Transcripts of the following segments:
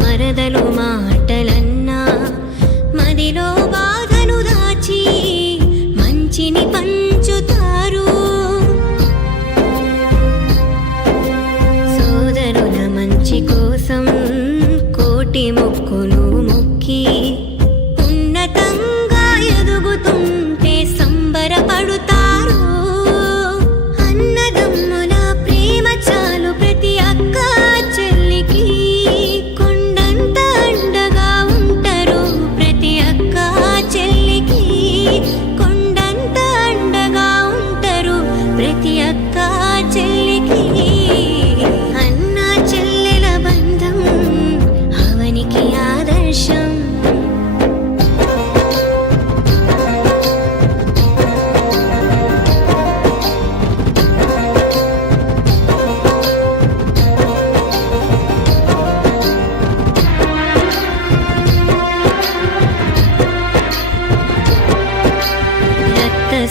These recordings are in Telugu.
మరదలు మాటలన్నా మదిలో బాధను దాచి మంచిని సోదరుల మంచి కోసం కోటి మొక్కులు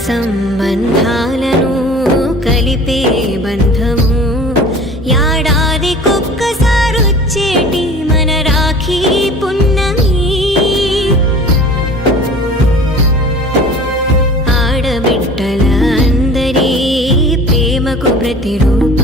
సంబంధాలను కలిపే బంధము. యాడాది ఏడాదికొక్కసారొచ్చేటి మన రాఖీ పున్నమి. ఆడబిట్టల అందరి ప్రేమకు ప్రతిరూప